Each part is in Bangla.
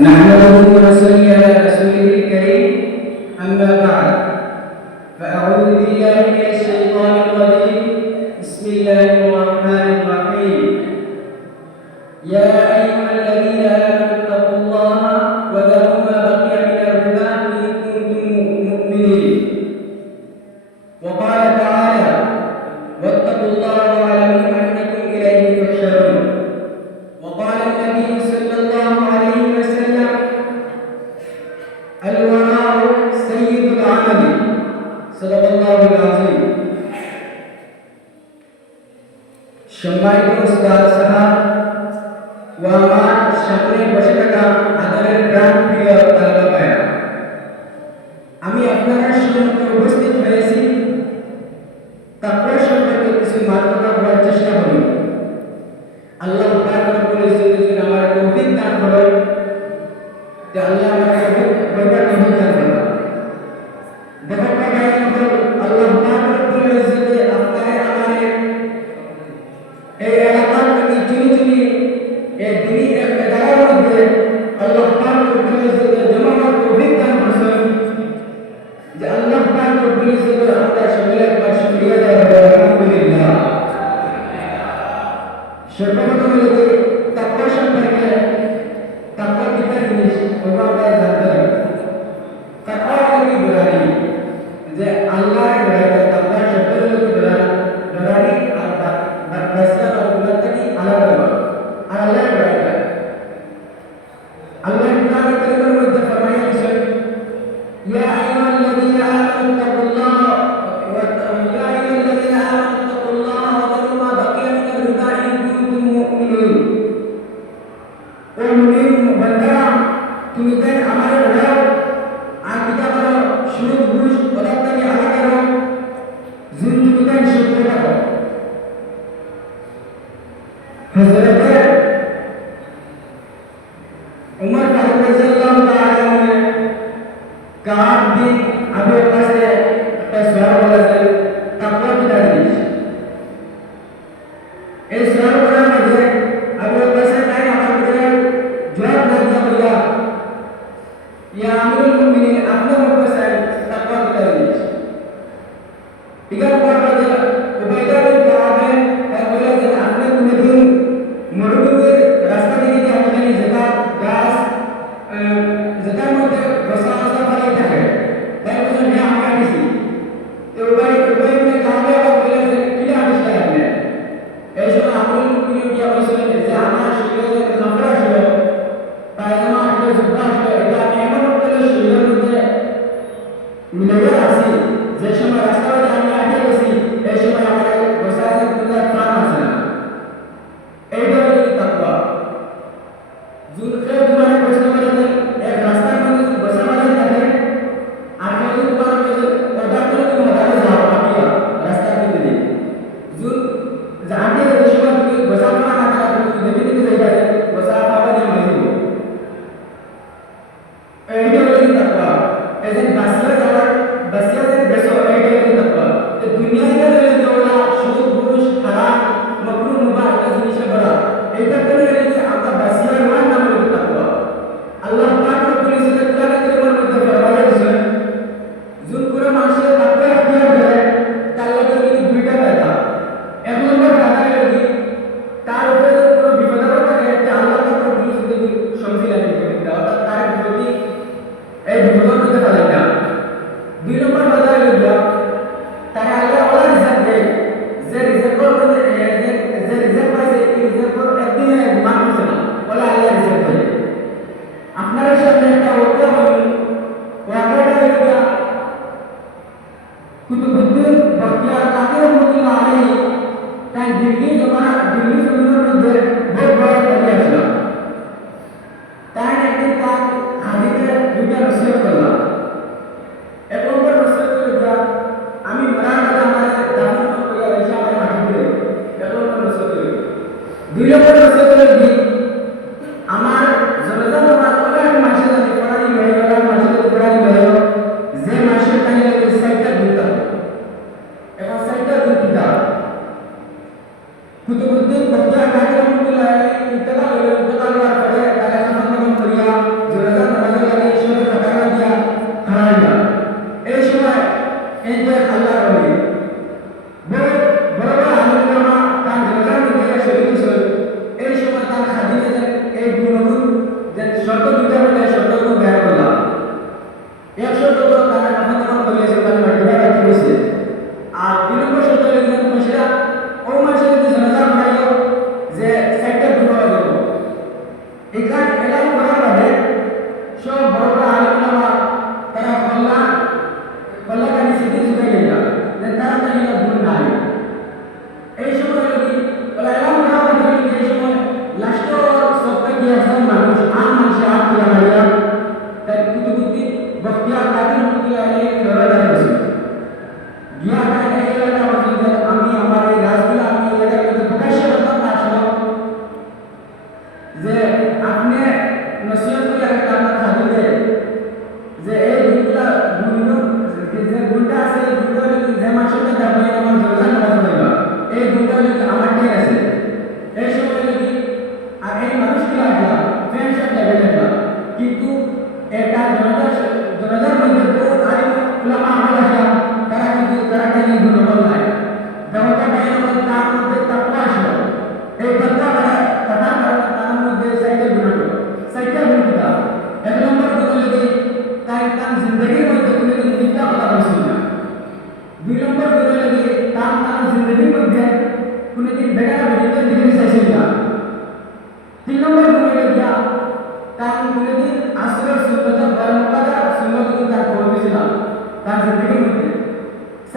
نحمده ونصلي على رسوله الكريم. أما بعد فأعوذ بالله من الشيطان الرجيم. بسم الله الرحمن الرحيم. يا أيها الذين آمنوا اتقوا الله وذروا الولاء سيد العمل صدق الله العظيم সম্মানিত উস্তাদ সাহেব ও আমার সামনে বসে থাকা আদরের প্রাণ প্রিয় তালকা আমি আপনারা সামনে উপস্থিত حضرت मीडिया राशि जैसे मैं रास्ता में जाने आते वैसी ऐसे मैं हमारे Allah Taala tulis dalam Quran itu berfirman, "Zulkuran manusia দুই নম্বর হচ্ছে হলো কি? আমার জনতা নামাজ অনেক মাসে যদি পড়ানি হয়ে গেল মাসে যদি পড়ানি হয়ে গেল যে মাসের টাইম যদি সাইটটা দিতে কুতুবুদ্দিন বক্তা কাহিনী রহমতুল্লাহ এখানে এলাও করা যাবে মানে? সব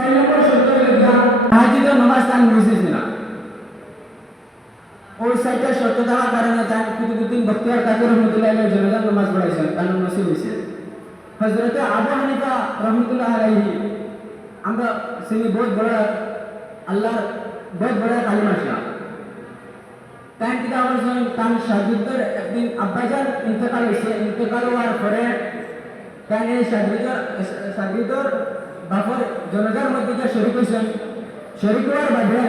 নম্বর সত্য হলো গিয়া তাহাজ্জুদের নামাজ তার মিসেছিল না ওই সাইটটা শর্ত দেওয়ার কারণে তার কুতুবুদ্দিন বখতিয়ার কাকে রহমতুল্লাহ আলাইহি জনাজার নামাজ পড়াইছেন নাম নসিব হয়েছে হজরত আবু হানিফা রহমতুল্লাহ আলাইহি, আমরা তিনি বহুত বড়, আল্লাহর বহুত বড় কালিম আসলাম। তাই কিতা বলছেন তার শাগির্দর একদিন আব্বাজান ইন্তেকাল হয়েছে ইন্তেকাল হওয়ার পরে তাই শাগির্দর শাগির্দর বাপর জনজার মধ্যে যে শরিক হয়েছেন শরিক হওয়ার বাদে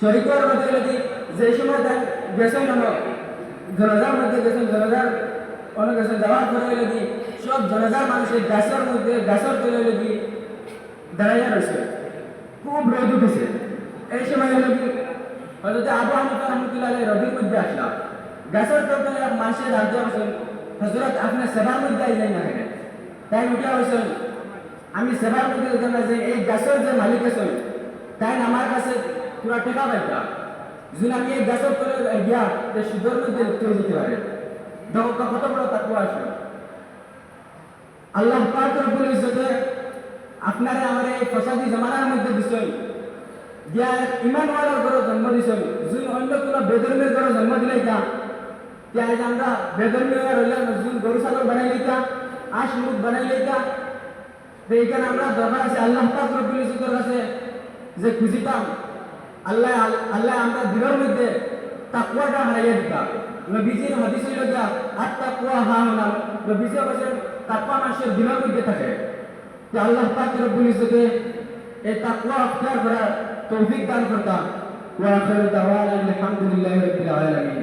শরিকর মধ্যে যদি যে সময় দেন গেছেন হলো জনজার মধ্যে গেছেন জনজার অনেক গেছেন যাওয়ার পরে যদি সব জনজার মানুষের গাছের মধ্যে গাছের তলে যদি দাঁড়াইয়া রয়েছে খুব রোদ উঠেছে এই সময় হলো কি হয়তো আবু হানিফা রহমতুল্লাহ আলাইহি রবির মধ্যে আসলাম গাছের তলে এক মানুষের রাজ্য আছেন হজরত আপনার সেবার মধ্যে আইলেন না কেন তাই উঠে হয়েছেন আমি সেবার না যে এই গাছের যে মালিক আছেন তাই আমার কাছে পুরা টেকা পাইতা যদি আমি এই গাছের তলে গিয়া যে সুদের মধ্যে হয়ে যেতে পারে দেখো কত বড় তাকুয়া আসবে আল্লাহ পাক রব্বুল ইজ্জতে আপনারা আমার এই ফসাদি জামানার মধ্যে দিছেন দিয়া ইমানওয়ালার ঘরে জন্ম দিছেন যদি অন্য কোনো বেদর্মীর ঘরে জন্ম দিলে যা আমরা বেদর্মী রইলাম যদি গরু ছাগল বানাই লইতা আশ মুখ বানাই লইতা। তো এইখানে আমরা দরকার আছে, আল্লাহ পাক রব্বুল ইজ্জতের কাছে যে খুঁজিতাম আল্লাহ আল্লাহ আমরা দিনের মধ্যে তাকুয়াটা হারাইয়া দিতাম নবীজির হাদিস হইল গিয়া আর তাকুয়া হা হনা নবীজি বলেছেন তাকুয়া মানুষের দিনের মধ্যে থাকে। যে আল্লাহ পাক রব্বুল ইজ্জতে এই তাকুয়া অখতিয়ার করার তৌফিক দান করতাম। ওয়া আখিরু দাওয়ানা আলহামদুলিল্লাহি রাব্বিল আলামিন।